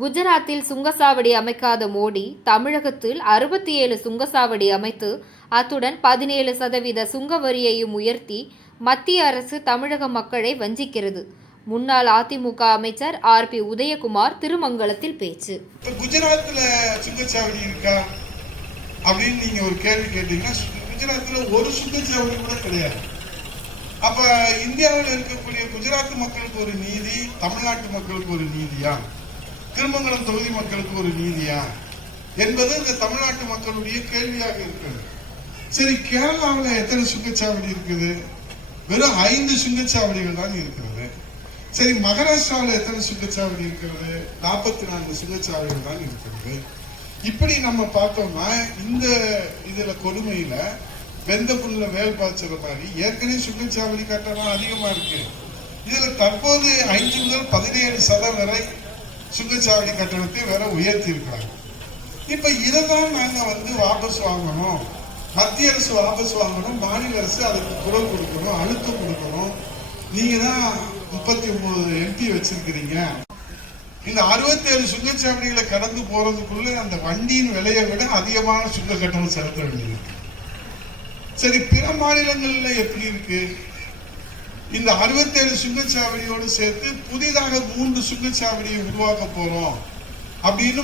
குஜராத்தில் சுங்கசாவடி அமைக்காத மோடி தமிழகத்தில் அறுபத்தி ஏழு சுங்கசாவடி அமைத்து அத்துடன் பதினேழு சதவீத சுங்க வரியையும் உயர்த்தி மத்திய அரசு தமிழக மக்களை வஞ்சிக்கிறது. முன்னாள் அதிமுக அமைச்சர் ஆர். பி. உதயகுமார் திருமங்கலத்தில் பேச்சு. குஜராத்தில் சுங்கச்சாவடி இருக்கா? அப்படின்னு நீங்க ஒரு கேள்வி கேட்டீங்கன்னா குஜராத்தில் ஒரு சுங்கச்சாவடி கூட கிடையாது. அப்ப இந்தியாவில் இருக்கக்கூடிய குஜராத் மக்களுக்கு ஒரு நீதி தமிழ்நாட்டு மக்களுக்கு ஒரு நீதியா? திருமங்கலம் தொகுதி மக்களுக்கு ஒரு நீதியா என்பது இந்த தமிழ்நாட்டு மக்களுடைய கேள்வியாக இருக்கிறது. சரி கேரளாவில் எத்தனை சுங்கச்சாவடி இருக்குது? வெறும் ஐந்து சுங்கச்சாவடிகள் தான் இருக்கிறது. சரி மகாராஷ்டிராவில் எத்தனை சுங்கச்சாவடி இருக்கிறது? நாற்பத்தி நான்கு சுங்கச்சாவடிகள் தான் இருக்கிறது. இப்படி நம்ம பார்த்தோம்னா இந்த இதுல கொடுமையில வெந்த புண்ணுல வேல் பாய்ச்சுற மாதிரி ஏற்கனவே சுங்கச்சாவடி கட்டணம் அதிகமா இருக்கு. இதுல தற்போது ஐந்து முதல் பதினேழு சதம் வரை சுங்கச்சாவடி கட்டணத்தை வேற உயர்த்தி இருக்கிறாங்க இப்ப இதைதான் நாங்க வந்து வாபஸ் வாங்கணும். மத்திய அரசு வாபஸ் வாங்கணும். மாநில அரசு அதுக்கு குரல் கொடுக்கணும் அழுத்தம் கொடுக்கணும். நீங்க தான் முப்பத்தி ஒன்பது எம்பி வச்சிருக்கிறீங்க. இந்த அறுபத்தேழு சுங்கச்சாவடிகளை கடந்து போறதுக்குள்ள அந்த வண்டியின் விலையை விட அதிகமான சுங்க கட்டணம் செலுத்த வேண்டியிருக்கு. சரி பிற மாநிலங்கள்ல எப்படி இருக்கு? இந்த அறுபத்தேழு சுங்கச்சாவடியோடு சேர்த்து புதிதாக மூன்று சுங்கச்சாவடியை உருவாக்க போறோம். அப்படின்னு